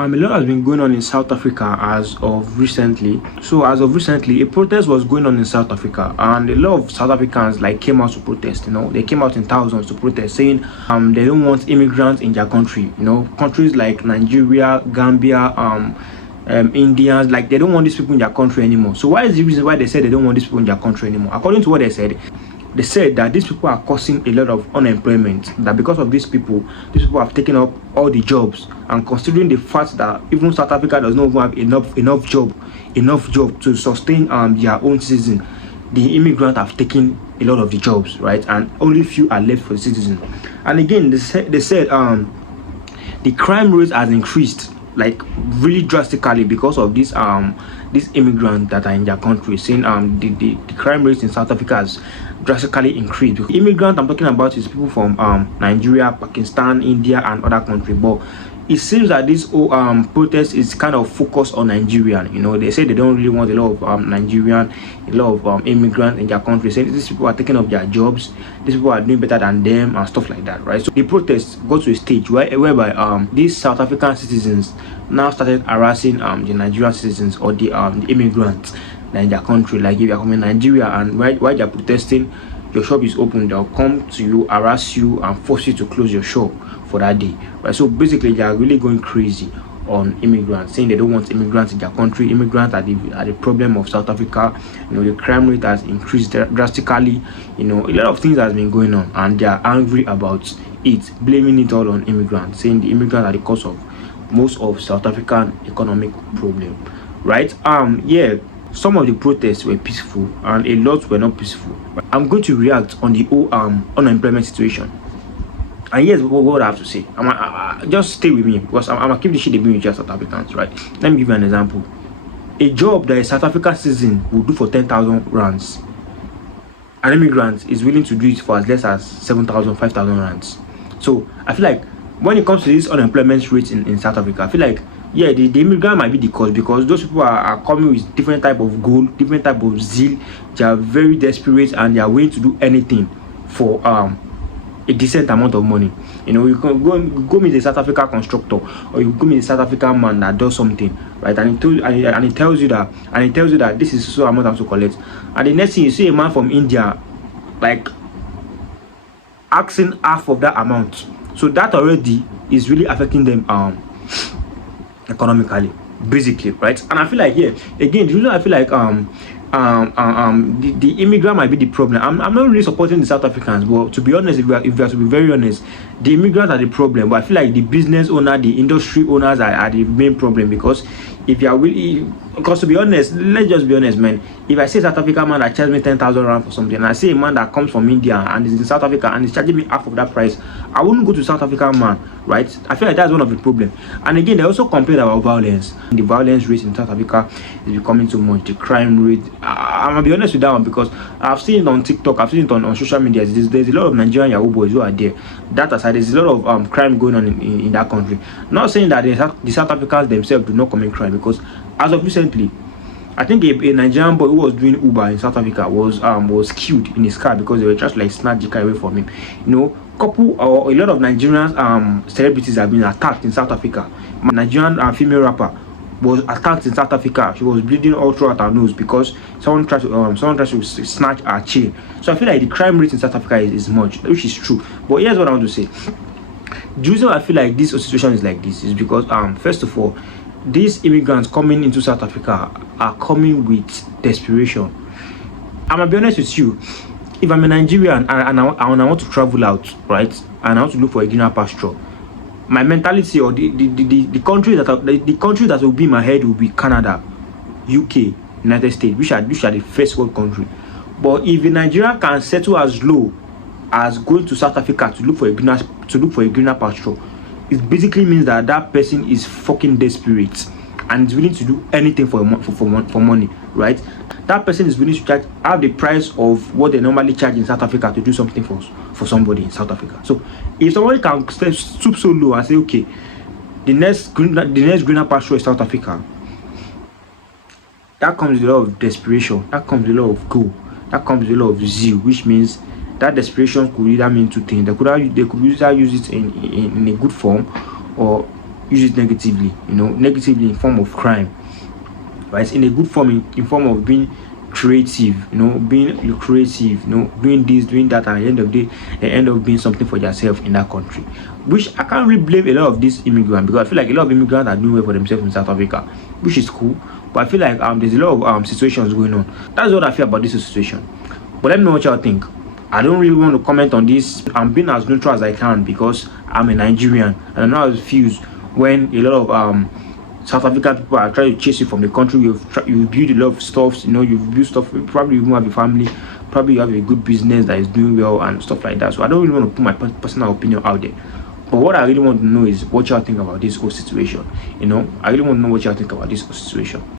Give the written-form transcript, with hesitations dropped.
A lot has been going on in South Africa as of recently. So as of recently, a protest was going on in South Africa, and a lot of South Africans like came out to protest. They came out in thousands to protest, saying they don't want immigrants in their country. Countries like Nigeria, Gambia, Indians, like they don't want these people in their country anymore. So why is the reason why they said they don't want these people in their country anymore? According to what they said that these people are causing a lot of unemployment, that because of these people have taken up all the jobs, and considering the fact that even South Africa does not even have enough job to sustain their own citizen, the immigrants have taken a lot of the jobs, right? And only few are left for the citizen. And again, they said the crime rate has increased like really drastically because of these immigrants that are in their country, saying the crime rate in South Africa has drastically increased. Because immigrants I'm talking about is people from Nigeria, Pakistan, India, and other countries. But it seems that this whole protest is kind of focused on Nigerian. They say they don't really want a lot of Nigerian, a lot of immigrants in their country, saying these people are taking up their jobs, these people are doing better than them and stuff like that, right? So the protest got to a stage whereby these South African citizens now started harassing the Nigerian citizens, or the immigrants in their country. Like if you're coming Nigeria and while they're protesting, your shop is open, they'll come to you, harass you, and force you to close your shop for that day, right? So basically they are really going crazy on immigrants, saying they don't want immigrants in their country. Immigrants are the problem of South Africa. The crime rate has increased drastically. A lot of things has been going on, and they are angry about it, blaming it all on immigrants, saying the immigrants are the cause of most of South African economic problem, right? Some of the protests were peaceful and a lot were not peaceful. I'm going to react on the whole unemployment situation. And here's what I have to say. Just stay with me, because I'm gonna keep the shit they bring with just South Africans, right? Let me give you an example. A job that a South African citizen will do for 10,000 rands, an immigrant is willing to do it for as less as 7,000, 5,000 rands. So I feel like when it comes to this unemployment rate in South Africa, I feel like the immigrant might be the cause, because those people are coming with different type of goal, different type of zeal. They are very desperate and they are willing to do anything for a decent amount of money. You can go meet a South Africa constructor, or you go meet a South African man that does something, right? And he tells you that this is so amount I have to collect. And the next thing you see a man from India like asking half of that amount. So that already is really affecting them economically, basically, right? And I feel like again, the reason I feel like the immigrant might be the problem. I'm not really supporting the South Africans, but to be honest, if we are to be very honest, the immigrants are the problem. But I feel like the business owner, the industry owners are the main problem, because if you are really, because to be honest, let's just be honest, man. If I say South African man that charges me 10,000 rand for something, and I see a man that comes from India and is in South Africa and is charging me half of that price, I wouldn't go to South African man, right? I feel like that's one of the problems. And again, they also complain about violence. The violence rate in South Africa is becoming too much. The crime rate, I'm gonna be honest with that one, because I've seen it on TikTok, I've seen it on social media. There's a lot of Nigerian Yahoo boys who are there. That aside, there's a lot of crime going on in that country. Not saying that the South Africans themselves do not commit crime, because as of recently, I think a Nigerian boy who was doing Uber in South Africa was killed in his car because they were just like snatch the car away from him. A lot of Nigerian celebrities have been attacked in South Africa. A Nigerian female rapper was attacked in South Africa. She was bleeding all throughout her nose because someone tried to snatch her chain. So I feel like the crime rate in South Africa is much, which is true. But here's what I want to say. The reason I feel like this situation is like this is because first of all, these immigrants coming into South Africa are coming with desperation. I'm gonna be honest with you. If I'm a Nigerian and I want to travel out, right, and I want to look for a greener pasture, my mentality, or the country that will be in my head will be Canada, UK, United States, which are the first world country. But if a Nigerian can settle as low as going to South Africa to look for a greener pasture, it basically means that person is fucking desperate and is willing to do anything for money, right? That person is willing to have the price of what they normally charge in South Africa to do something for somebody in South Africa. So if somebody can stoop so low and say, okay, the next greener pasture is South Africa, that comes with a lot of desperation, that comes with a lot of goal, that comes with a lot of zeal, which means that desperation could either mean two things. They could either use it in a good form, or use it negatively, negatively in form of crime, right? In a good form, in form of being creative, being creative, doing this, doing that, and at the end of the day, they end up being something for yourself in that country. Which I can't really blame a lot of these immigrants, because I feel like a lot of immigrants are doing well for themselves in South Africa, which is cool. But I feel like there's a lot of situations going on. That's what I feel about this situation. But let me know what y'all think. I don't really want to comment on this. I'm being as neutral as I can because I'm a Nigerian, and I know how it feels when a lot of South African people are trying to chase you from the country. You've built a lot of stuff, you've built stuff, probably you even have a family, probably you have a good business that is doing well and stuff like that. So I don't really want to put my personal opinion out there. But what I really want to know is what y'all think about this whole situation. I really want to know what y'all think about this whole situation.